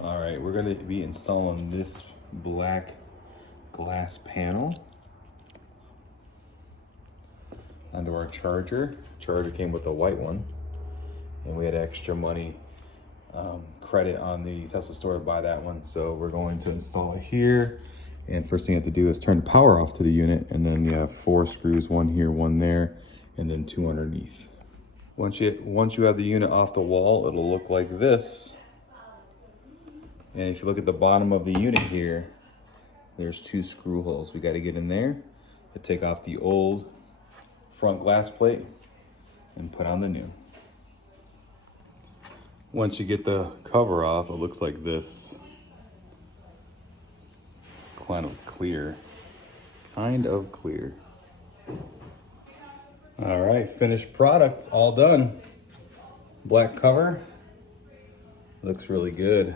All right, we're gonna be installing this black glass panel onto our charger. Charger came with a white one, and we had extra money credit on the Tesla store to buy that one. So we're going to install it here. And first thing you have to do is turn the power off to the unit, and then you have 4 screws, one here, one there, and then 2 underneath. Once you have the unit off the wall, it'll look like this. And if you look at the bottom of the unit here, there's 2 screw holes. We got to get in there to take off the old front glass plate and put on the new. Once you get the cover off, it looks like this. It's kind of clear. All right, finished product, all done. Black cover, looks really good.